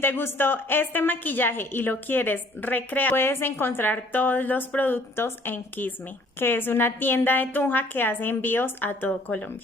te gustó este maquillaje y lo quieres recrear, puedes encontrar todos los productos en Kiss Me, que es una tienda de Tunja que hace envíos a todo Colombia.